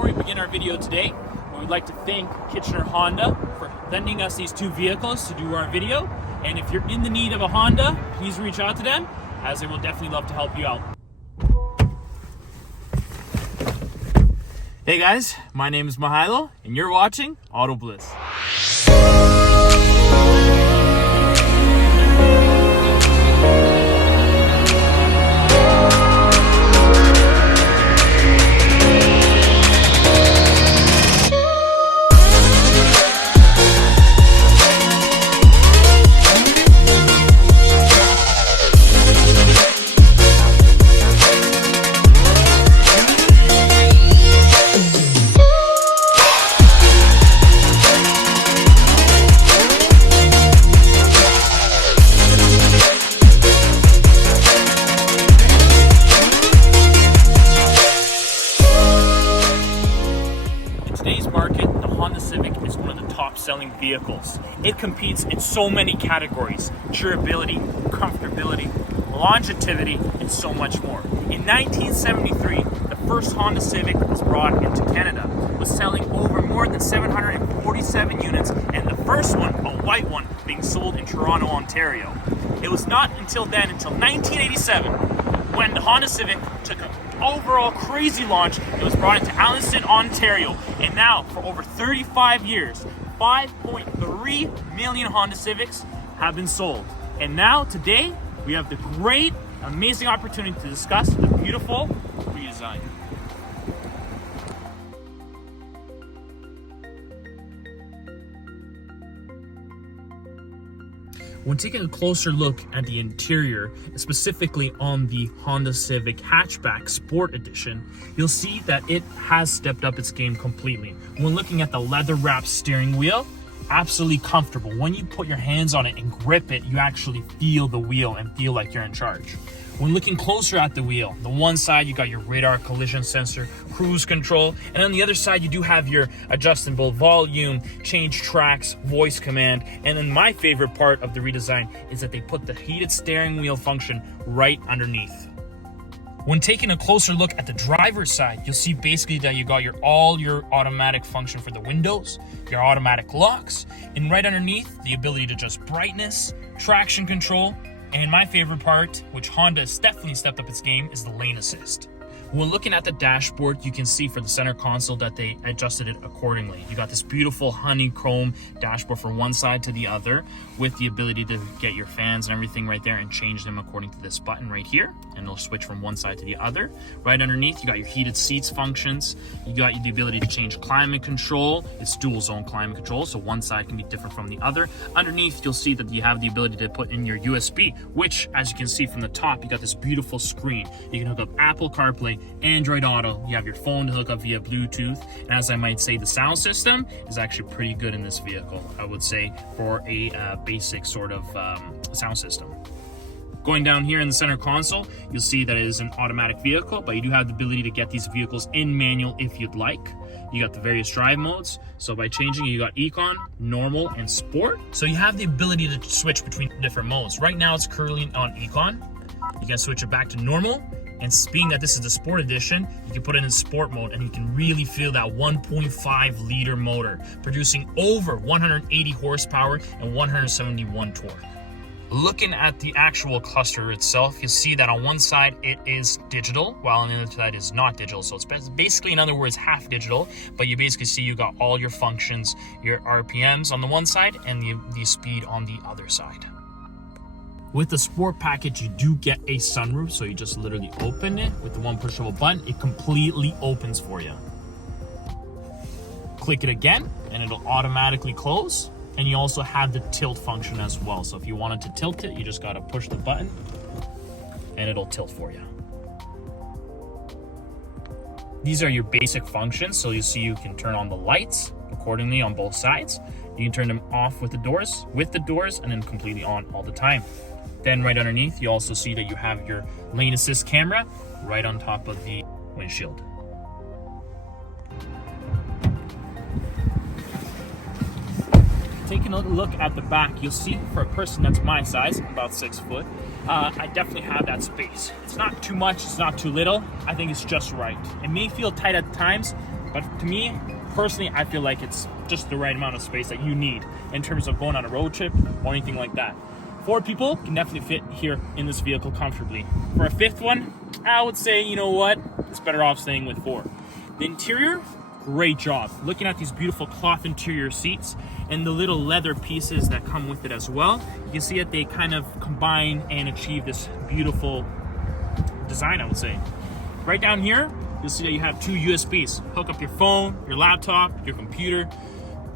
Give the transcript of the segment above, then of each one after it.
before we begin our video today, we would like to thank Kitchener Honda for lending us these two vehicles to do our video. And if you're in the need of a Honda, please reach out to them, as they will definitely love to help you out. Hey guys, my name is Mihailo, and you're watching AutoBliss. Today's market, the Honda Civic is one of the top-selling vehicles. It competes in so many categories: durability, comfortability, longevity, and so much more. In 1973, the first Honda Civic was brought into Canada, was selling over more than 747 units, and the first one, a white one, being sold in Toronto, Ontario. It was not until then, until 1987, when the Honda Civic took an overall crazy launch. It was brought into Alliston, Ontario, and now for over 35 years, 5.3 million Honda Civics have been sold. And now today we have the great, amazing opportunity to discuss the beautiful redesign. When taking a closer look at the interior, specifically on the Honda Civic Hatchback Sport Edition, you'll see that it has stepped up its game completely. When looking at the leather-wrapped steering wheel, absolutely comfortable. When you put your hands on it and grip it, you actually feel the wheel and feel like you're in charge. When looking closer at the wheel, the one side you got your radar collision sensor, cruise control, and on the other side you do have your adjustable volume, change tracks, voice command, and then my favorite part of the redesign is that they put the heated steering wheel function right underneath. When taking a closer look at the driver's side, you'll see basically that you got all your automatic function for the windows, your automatic locks, and right underneath, the ability to adjust brightness, traction control, and my favorite part, which Honda has definitely stepped up its game, is the lane assist. When looking at the dashboard, you can see for the center console that they adjusted it accordingly. You got this beautiful honeycomb dashboard from one side to the other, with the ability to get your fans and everything right there and change them according to this button right here, and it'll switch from one side to the other. Right underneath, you got your heated seats functions. You got the ability to change climate control. It's dual zone climate control, so one side can be different from the other. Underneath, you'll see that you have the ability to put in your USB, which, as you can see from the top, you got this beautiful screen. You can hook up Apple CarPlay, Android Auto, you have your phone to hook up via Bluetooth, and as I might say, the sound system is actually pretty good in this vehicle, I would say, for a basic sort of sound system. Going down here in the center console, you'll see that it is an automatic vehicle, but you do have the ability to get these vehicles in manual if you'd like. You got the various drive modes, so by changing you got Econ, Normal, and Sport. So you have the ability to switch between different modes. Right now it's currently on Econ. You can switch it back to Normal, and being that this is the Sport Edition, you can put it in Sport mode and you can really feel that 1.5 liter motor, producing over 180 horsepower and 171 torque. Looking at the actual cluster itself, you'll see that on one side it is digital, while on the other side is not digital. So it's basically, in other words, half digital, but you basically see you got all your functions, your RPMs on the one side and the speed on the other side. With the Sport package, you do get a sunroof, so you just literally open it with the one push of a button. It completely opens for you. Click it again, and it'll automatically close. And you also have the tilt function as well. So if you wanted to tilt it, you just gotta push the button, and it'll tilt for you. These are your basic functions. So you see you can turn on the lights accordingly on both sides. You can turn them off with the doors, and then completely on all the time. Then right underneath, you also see that you have your lane assist camera right on top of the windshield. Taking a look at the back, you'll see for a person that's my size, about 6 foot, I definitely have that space. It's not too much, it's not too little. I think it's just right. It may feel tight at times, But to me, personally, I feel like it's just the right amount of space that you need in terms of going on a road trip or anything like that. 4 people can definitely fit here in this vehicle comfortably. For a 5th one, I would say, you know what, it's better off staying with 4. The interior, great job. Looking at these beautiful cloth interior seats and the little leather pieces that come with it as well, you can see that they kind of combine and achieve this beautiful design, I would say. Right down here, you'll see that you have 2 USBs. Hook up your phone, your laptop, your computer.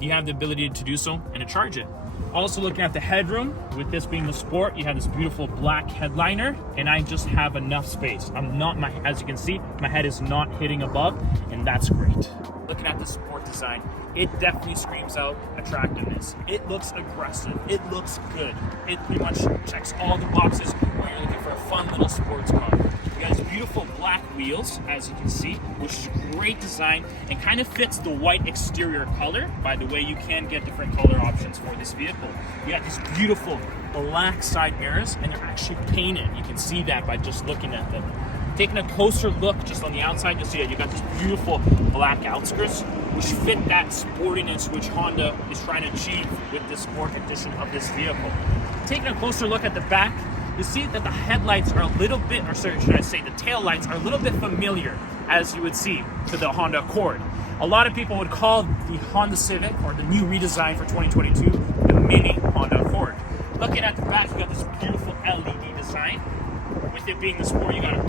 You have the ability to do so and to charge it. Also looking at the headroom, with this being the Sport, you have this beautiful black headliner, and I just have enough space. As you can see, my head is not hitting above, and that's great. Looking at the Sport design, it definitely screams out attractiveness. It looks aggressive, it looks good. It pretty much checks all the boxes when you're looking for a fun little sports car. You got these beautiful black wheels, as you can see, which is great design and kind of fits the white exterior color. By the way, you can get different color options for this vehicle. You got these beautiful black side mirrors, and they're actually painted. You can see that by just looking at them. Taking a closer look just on the outside, you'll see that you got this beautiful black outskirts, which fit that sportiness which Honda is trying to achieve with the Sport edition of this vehicle. Taking a closer look at the back, you see that the headlights are a little bit, or sorry, should I say the tail lights are a little bit familiar, as you would see, to the Honda Accord. A lot of people would call the Honda Civic, or the new redesign for 2022, the mini Honda Accord. Looking at the back, you got this beautiful LED design. With it being the Sport, you got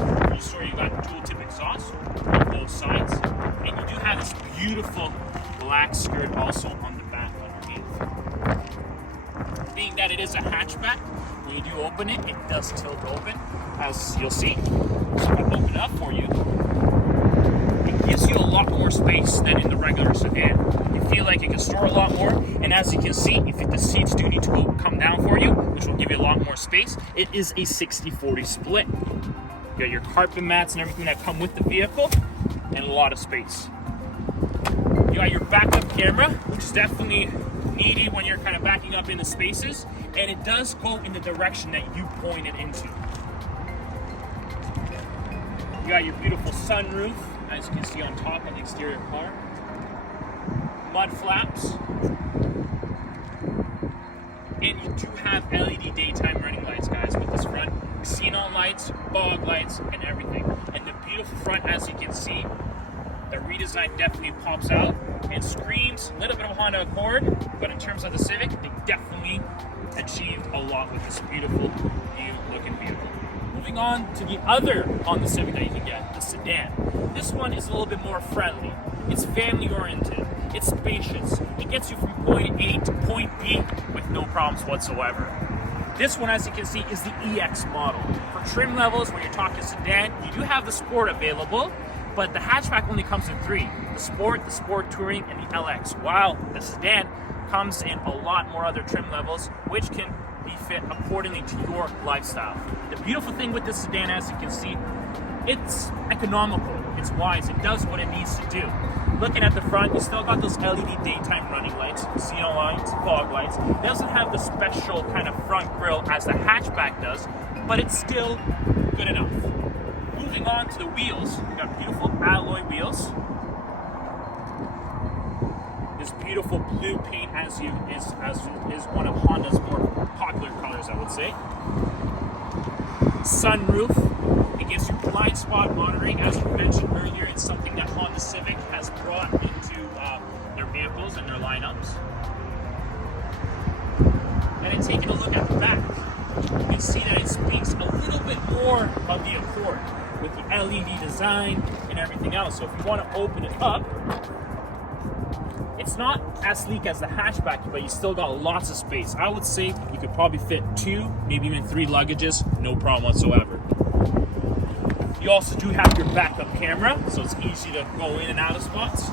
dual tip exhaust on both sides, and you do have this beautiful black skirt also on the back underneath. Being that it is a hatchback, when you do open it, it does tilt open, as you'll see. So if I open it up for you, it gives you a lot more space than in the regular sedan. You feel like you can store a lot more, and as you can see, if the seats do need to come down for you, which will give you a lot more space, it is a 60-40 split. You got your carpet mats and everything that come with the vehicle, and a lot of space. You got your backup camera, which is definitely needy when you're kind of backing up into spaces, and it does go in the direction that you point it into. You got your beautiful sunroof, as you can see on top of the exterior car. Mud flaps. And you do have LED daytime running lights, guys, with this front. Xenon lights, fog lights, and everything. And the beautiful front, as you can see, the redesign definitely pops out and screams a little bit of Honda Accord, but in terms of the Civic, they definitely achieved a lot with this beautiful new looking vehicle. Moving on to the other Honda Civic that you can get, the Sedan. This one is a little bit more friendly. It's family oriented. It's spacious. It gets you from point A to point B with no problems whatsoever. This one, as you can see, is the EX model. For trim levels, when you're talking sedan, you do have the Sport available, but the hatchback only comes in 3. The Sport Touring, and the LX. While the sedan comes in a lot more other trim levels, which can be fit accordingly to your lifestyle. The beautiful thing with this sedan, as you can see, it's economical, it's wise, it does what it needs to do. Looking at the front, you still got those LED daytime running lights, xenon lights, fog lights. It doesn't have the special kind of front grille as the hatchback does, but it's still good enough. Moving on to the wheels, we got beautiful alloy wheels. This beautiful blue paint as is one of Honda's more popular colors, I would say. Sunroof. It gives you blind spot monitoring. As we mentioned earlier, it's something that Honda Civic has brought into their vehicles and their lineups. And then taking a look at the back, you can see that it speaks a little bit more of the Accord with the LED design and everything else. So if you want to open it up, it's not as sleek as the hatchback, but you still got lots of space. I would say you could probably fit 2, maybe even 3 luggages, no problem whatsoever. You also do have your backup camera, so it's easy to go in and out of spots.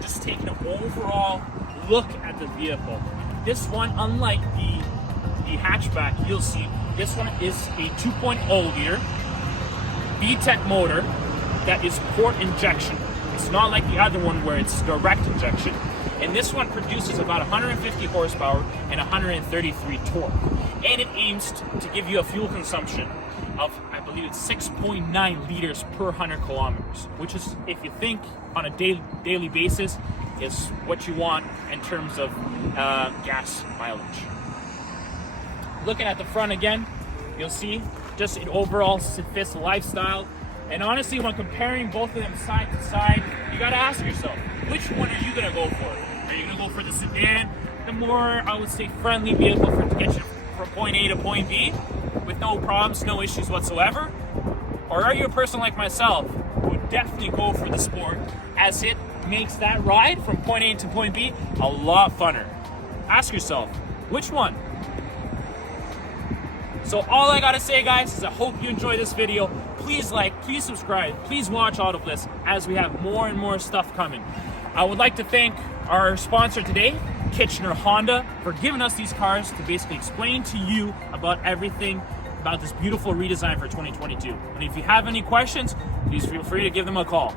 Just taking an overall look at the vehicle. This one, unlike the hatchback, you'll see this one is a 2.0 liter VTEC motor that is port injection. It's not like the other one where it's direct injection. And this one produces about 150 horsepower and 133 torque. And it aims to give you a fuel consumption of, I believe it's 6.9 liters per 100 kilometers, which is, if you think on a daily basis, is what you want in terms of gas mileage. Looking at the front again, you'll see just an overall fits the lifestyle. And honestly, when comparing both of them side to side, you gotta ask yourself, which one are you gonna go for? Are you gonna go for the sedan, the more, I would say, friendly vehicle to get you from point A to point B with no problems, no issues whatsoever? Or are you a person like myself who would definitely go for the sport, as it makes that ride from point A to point B a lot funner? Ask yourself, which one? So all I gotta say, guys, is I hope you enjoy this video. Please like, please subscribe, please watch AutoBliss as we have more and more stuff coming. I would like to thank our sponsor today, Kitchener Honda, for giving us these cars to basically explain to you about everything about this beautiful redesign for 2022. And if you have any questions, please feel free to give them a call.